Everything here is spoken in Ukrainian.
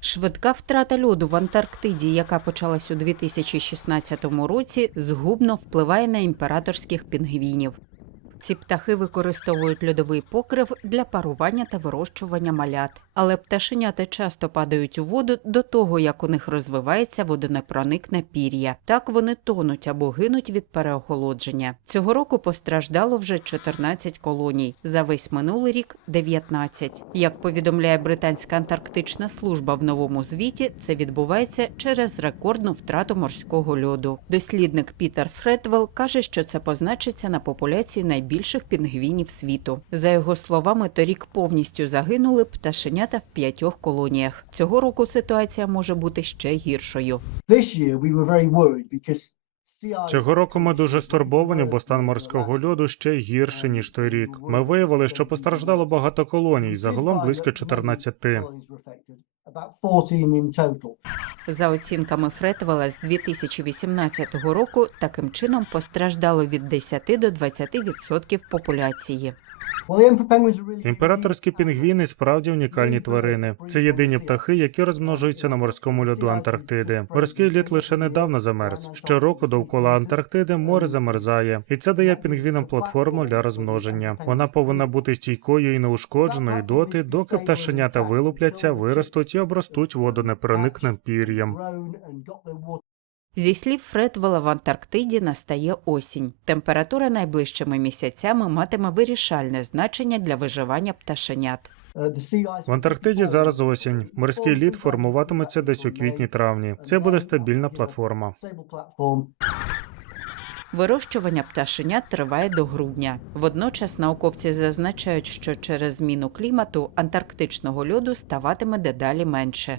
Швидка втрата льоду в Антарктиді, яка почалась у 2016 році, згубно впливає на імператорських пінгвінів. Ці птахи використовують льодовий покрив для парування та вирощування малят, але пташенята часто падають у воду до того, як у них розвивається водонепроникне пір'я. Так вони тонуть або гинуть від переохолодження. Цього року постраждало вже 14 колоній. За весь минулий рік 19. Як повідомляє британська антарктична служба в новому звіті, це відбувається через рекордну втрату морського льоду. Дослідник Пітер Фредвелл каже, що це позначиться на популяції найбільших пінгвінів світу. За його словами, торік повністю загинули пташенята в п'ятьох колоніях. Цього року ситуація може бути ще гіршою. Цього року ми дуже стурбовані, бо стан морського льоду ще гірший ніж той рік. Ми виявили, що постраждало багато колоній, загалом близько 14. Colonies were affected, about 14 in total. За оцінками Фретвела, з 2018 року таким чином постраждало від 10 до 20% популяції. Імператорські пінгвіни справді унікальні тварини. Це єдині птахи, які розмножуються на морському льоду Антарктиди. Морський лід лише недавно замерз. Щороку довкола Антарктиди море замерзає, і це дає пінгвінам платформу для розмноження. Вона повинна бути стійкою і неушкодженою доти, доки пташенята вилупляться, виростуть і обростуть водонепроникним пір'ям. grown and got. Зі слів Фредвела, в Антарктиді настає осінь. Температура найближчими місяцями матиме вирішальне значення для виживання пташенят. В Антарктиді зараз осінь. Морський лід формуватиметься десь у квітні-травні. Це буде стабільна платформа. Вирощування пташенят триває до грудня. Водночас науковці зазначають, що через зміну клімату антарктичного льоду ставатиме дедалі менше.